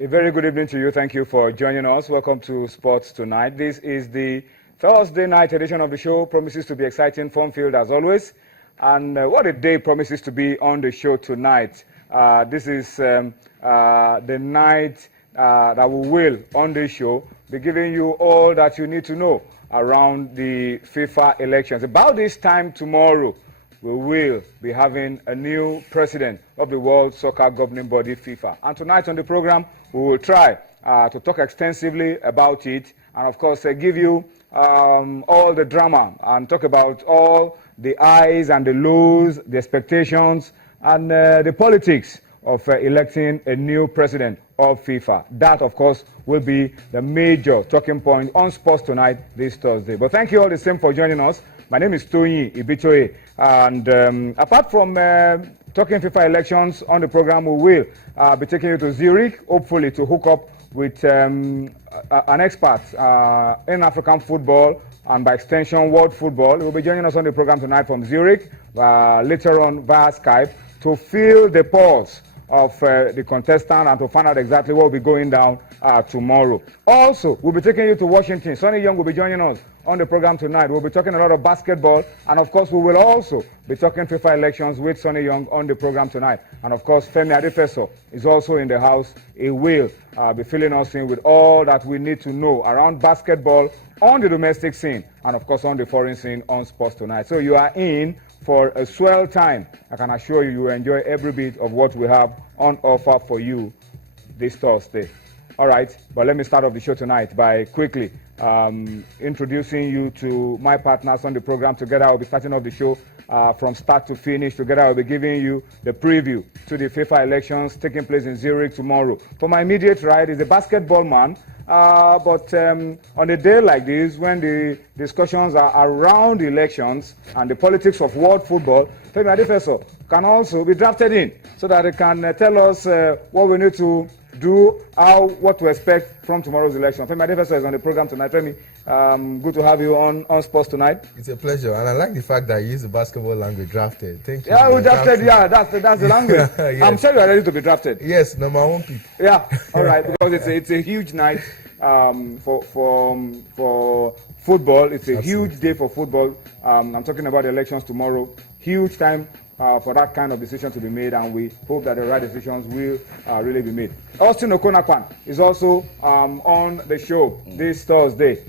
A very good evening to you. Thank you for joining us. Welcome to Sports Tonight. This is the Thursday night edition of the show. Promises to be exciting, fun-filled as always. And what a day promises to be on the show tonight. This is the night that we will, on the show, be giving you all that you need to know around the FIFA elections. About this time tomorrow, we will be having a new president of the World Soccer Governing Body, FIFA. And tonight on the program, we will try to talk extensively about it and, of course, give you all the drama and talk about all the highs and the lows, the expectations, and the politics of electing a new president of FIFA. That, of course, will be the major talking point on Sports Tonight this Thursday. But thank you all the same for joining us. My name is Tony Ibichoye, and apart from talking FIFA elections on the program, we will be taking you to Zurich, hopefully to hook up with an expert in African football and by extension world football. He will be joining us on the program tonight from Zurich, later on via Skype, to feel the pulse of the contestant and to find out exactly what will be going down tomorrow. Also, we'll be taking you to Washington. Sonny Young will be joining us on the program tonight. We'll be talking a lot of basketball, and of course, we will also be talking FIFA elections with Sonny Young on the program tonight. And of course, Femi Adefeso is also in the house. He will be filling us in with all that we need to know around basketball on the domestic scene and of course on the foreign scene on Sports Tonight. So you are in for a swell time. I can assure you, you will enjoy every bit of what we have on offer for you this Thursday. All right, but let me start off the show tonight by quickly introducing you to my partners on the program. Together, I'll be starting off the show from start to finish. Together, I'll be giving you the preview to the FIFA elections taking place in Zurich tomorrow. For my immediate right is a basketball man. But on a day like this, when the discussions are around the elections and the politics of world football, Femi Adefeso can also be drafted in so that he can tell us what we need to do, what to expect from tomorrow's election. Femi Adefeso is on the program tonight. Femi, good to have you on Sports Tonight. It's a pleasure, and I like the fact that you use the basketball language, drafted. Thank you. Yeah, we drafted. Yeah, that's the language. Yes. I'm sure you are ready to be drafted. Yes, number one pick. Yeah, all right, because it's a huge night for football. It's a Absolutely. huge day for football. I'm talking about the elections tomorrow. Huge time for that kind of decision to be made, and we hope that the right decisions will really be made. Austin Okonakwan is also on the show this Thursday.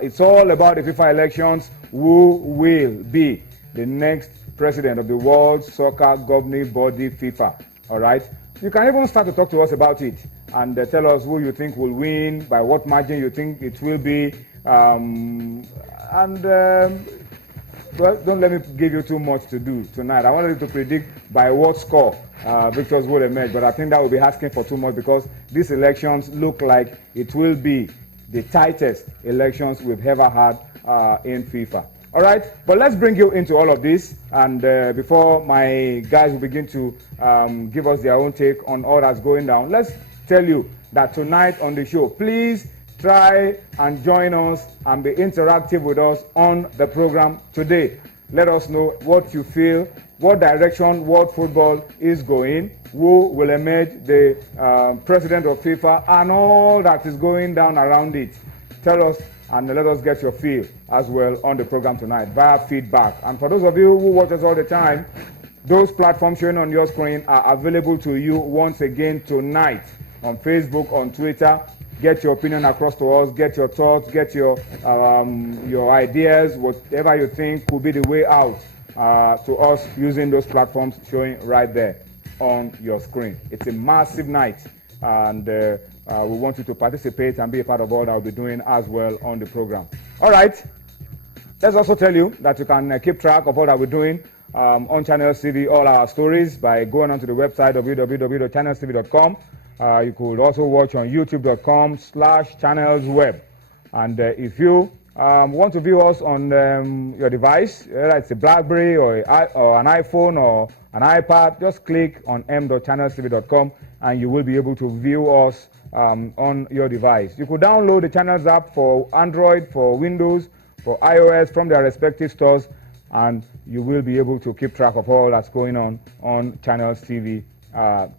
It's all about the FIFA elections. Who will be the next president of the World Soccer Governing Body, FIFA? All right. You can even start to talk to us about it and tell us who you think will win, by what margin you think it will be, well, don't let me give you too much to do tonight. I wanted you to predict by what score victors will emerge, but I think that will be asking for too much because these elections look like it will be the tightest elections we've ever had in FIFA. All right, but let's bring you into all of this, and before my guys will begin to give us their own take on all that's going down, let's tell you that tonight on the show, please try and join us and be interactive with us on the program today. Let us know what you feel, what direction world football is going, who will emerge the president of FIFA, and all that is going down around it. Tell us and let us get your feel as well on the program tonight via feedback. And for those of you who watch us all the time, those platforms showing on your screen are available to you once again tonight on Facebook, on Twitter. Get your opinion across to us, get your thoughts, get your ideas, whatever you think could be the way out to us using those platforms showing right there on your screen. It's a massive night, and we want you to participate and be a part of all that we'll be doing as well on the program. All right, let's also tell you that you can keep track of all that we're doing on Channels TV, all our stories, by going onto the website www.channelstv.com. You could also watch on youtube.com/channelsweb. And if you want to view us on your device, whether it's a BlackBerry or an iPhone or an iPad, just click on m.channelstv.com and you will be able to view us on your device. You could download the Channels app for Android, for Windows, for iOS from their respective stores, and you will be able to keep track of all that's going on Channels TV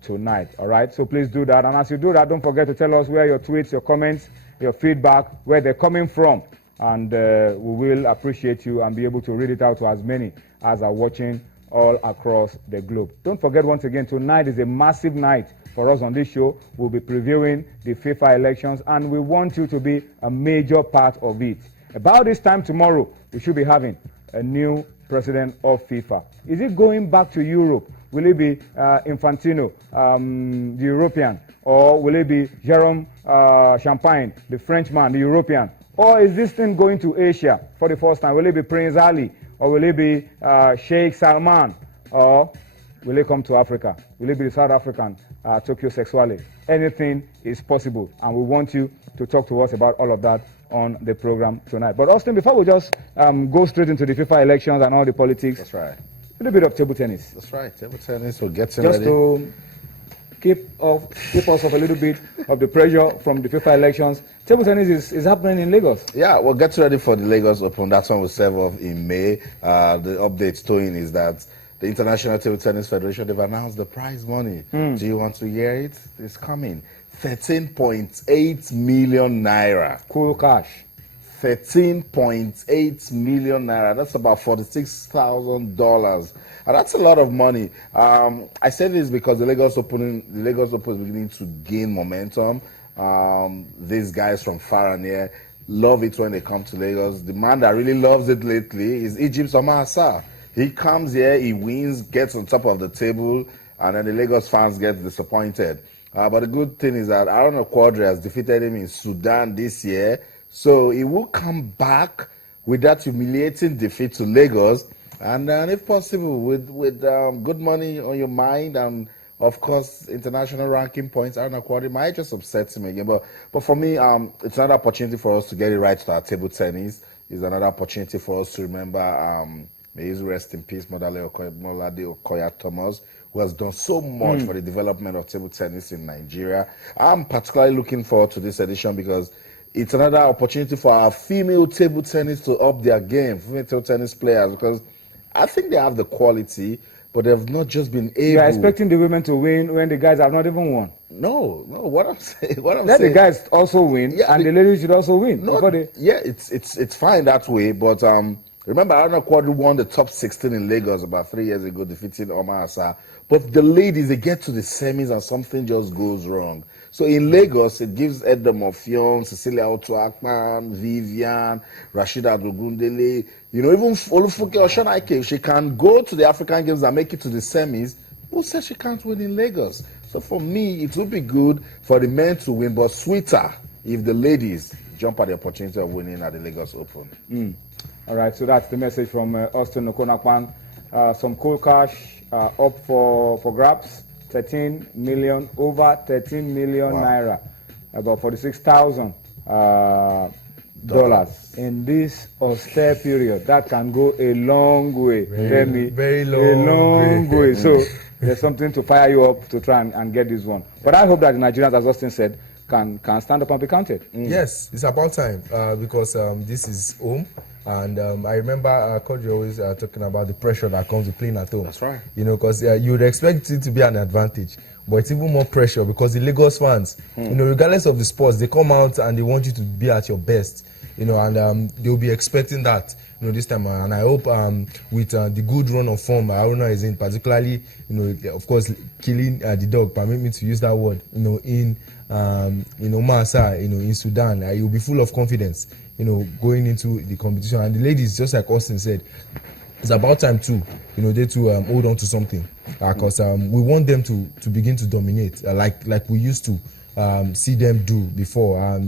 tonight. All right, so please do that. And as you do that, don't forget to tell us where your tweets, your comments, your feedback, where they're coming from. And we will appreciate you and be able to read it out to as many as are watching all across the globe. Don't forget, once again, tonight is a massive night for us on this show. We'll be previewing the FIFA elections, and we want you to be a major part of it. About this time tomorrow, we should be having a new president of FIFA. Is it going back to Europe? Will it be Infantino, the European? Or will it be Jerome Champagne, the Frenchman, the European? Or is this thing going to Asia for the first time? Will it be Prince Ali? Or will it be Sheikh Salman? Or will it come to Africa? Will it be the South African Tokyo Sexuale? Anything is possible. And we want you to talk to us about all of that on the program tonight. But Austin, before we just go straight into the FIFA elections and all the politics. That's right. A little bit of table tennis. That's right. Table tennis will get just ready. To keep us off a little bit of the pressure from the FIFA elections. Table tennis is happening in Lagos. Yeah, well, get ready for the Lagos Open. That's one will serve off in May. The update to it is that the International Table Tennis Federation, they've announced the prize money. Do you want to hear it? It's coming. 13.8 million naira. Cool cash. 13.8 million naira. That's about $46,000, and that's a lot of money. I say this because the Lagos Open is beginning to gain momentum. These guys from far and near love it when they come to Lagos. The man that really loves it lately is Egypt's Omar Assar. He comes here, he wins, gets on top of the table, and then the Lagos fans get disappointed. But the good thing is that Aaron Quadri has defeated him in Sudan this year. So he will come back with that humiliating defeat to Lagos, and if possible, with good money on your mind, and of course international ranking points. Aaron Quadri might just upset him again, but for me, it's another opportunity for us to get it right to our table tennis. It's another opportunity for us to remember, may he rest in peace, Molade Okoya Thomas, who has done so much for the development of table tennis in Nigeria. I'm particularly looking forward to this edition because it's another opportunity for our female table tennis to up their game, female table tennis players, because I think they have the quality, but they've not just been able. You're expecting the women to win when the guys have not even won. No. What I'm saying, let the guys also win, and the ladies should also win. Yeah, it's fine that way, but remember, Aaron Quadri won the top 16 in Lagos about 3 years ago, defeating Omar Assar. But the ladies, they get to the semis and something just goes wrong. So in Lagos, it gives Edna Mofion, Cecilia Otuakman, Vivian, Rashida Dogundele, even Olufuke Oshonaike. She can go to the African Games and make it to the semis. Who says she can't win in Lagos? So for me, it would be good for the men to win, but sweeter if the ladies jump at the opportunity of winning at the Lagos Open. All right, so that's the message from Austin Okonakwan. Some cool cash up for grabs. 13 million, over 13 million naira, about $46,000 in this austere period. That can go a long way. Very long. A long way. So there's something to fire you up to try and get this one. But I hope that the Nigerians, as Austin said, can stand up and be counted. Yes, it's about time because this is home. And I remember Kodri always talking about the pressure that comes with playing at home. That's right. Because you would expect it to be an advantage, but it's even more pressure because the Lagos fans, regardless of the sports, they come out and they want you to be at your best, and they'll be expecting that, this time. And I hope with the good run of form Aruna is in, particularly, of course, killing the dog, permit me to use that word, in Masa, in Sudan, you'll be full of confidence, going into the competition. And the ladies, just like Austin said, it's about time too, they to hold on to something, because we want them to begin to dominate, like we used to see them do before.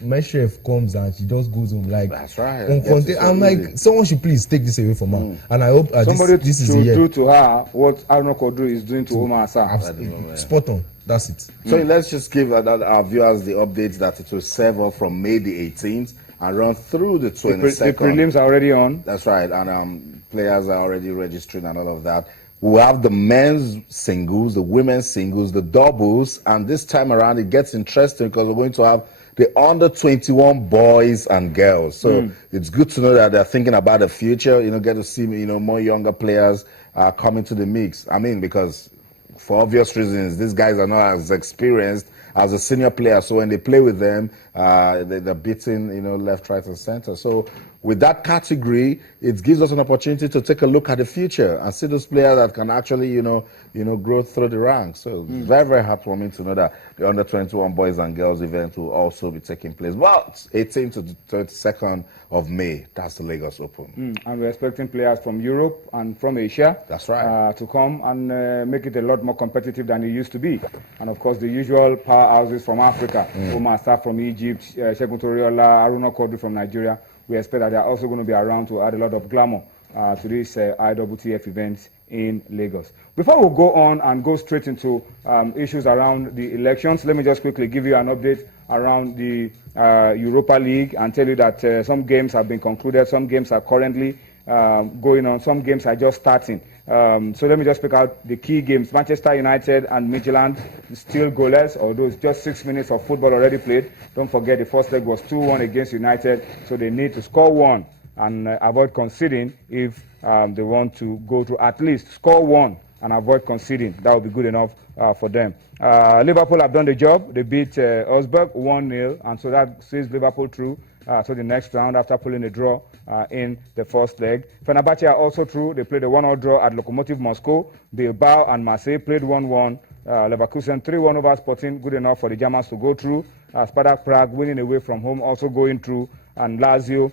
My chef comes and she just goes home like, that's right. I'm like, someone should please take this away from her. And I hope somebody this is should the year. do to her what Arno Kodri is doing to Omar Assar. Spot on. That's it. So let's just give our viewers the updates that it will serve up from May the 18th and run through the 22nd. The prelims are already on. That's right, and players are already registering and all of that. We'll have the men's singles, the women's singles, the doubles, and this time around it gets interesting because we're going to have the under-21 boys and girls. So it's good to know that they're thinking about the future. Get to see more younger players coming to the mix. I mean, because for obvious reasons. These guys are not as experienced as a senior player, so when they play with them, they're beating, left, right, and center. So with that category, it gives us an opportunity to take a look at the future and see those players that can actually, grow through the ranks. So very, very heartwarming to know that the under-21 boys and girls event will also be taking place. Well, 18th to the 22nd of May, that's the Lagos Open. And we're expecting players from Europe and from Asia. That's right. To come and make it a lot more competitive than it used to be. And of course, the usual powerhouses from Africa. Omar Star from Egypt, Segun Toriola, Aruna Kodri from Nigeria. We expect that they're also going to be around to add a lot of glamour to this ITTF event in Lagos. Before we go on and go straight into issues around the elections, let me just quickly give you an update around the Europa League and tell you that some games have been concluded, some games are currently going on, some games are just starting. So let me just pick out the key games. Manchester United and Midtjylland still goalless, although it's just 6 minutes of football already played. Don't forget the first leg was 2-1 against United, so they need to score one and avoid conceding if they want to go to at least score one and avoid conceding. That would be good enough for them. Liverpool have done the job. They beat Osberg 1-0, and so that sees Liverpool through to the next round after pulling a draw in the first leg. Fenerbahce are also through. They played a 1-1 draw at Lokomotiv Moscow. Bilbao and Marseille played 1-1. Leverkusen 3-1 over Sporting, good enough for the Germans to go through. Spartak Prague winning away from home, also going through. And Lazio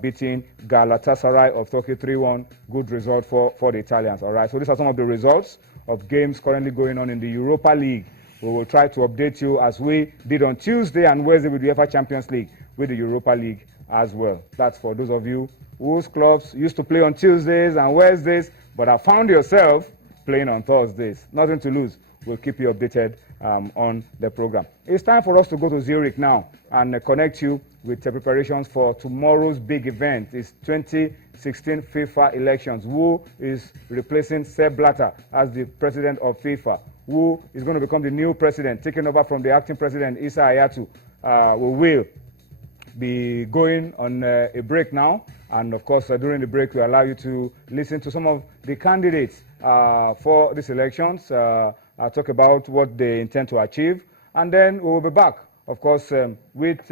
beating Galatasaray of Turkey 3-1. Good result for the Italians. All right, so these are some of the results of games currently going on in the Europa League. We will try to update you as we did on Tuesday and Wednesday with the UEFA Champions League, with the Europa League as well. That's for those of you whose clubs used to play on Tuesdays and Wednesdays, but have found yourself playing on Thursdays. Nothing to lose. We'll keep you updated on the program. It's time for us to go to Zurich now and connect you with the preparations for tomorrow's big event. It's 2016 FIFA elections. Who is replacing Sepp Blatter as the president of FIFA? Who is going to become the new president, taking over from the acting president, Issa Hayatou? We will be going on a break now, and of course during the break we allow you to listen to some of the candidates for these elections, talk about what they intend to achieve, and then we will be back, of course, with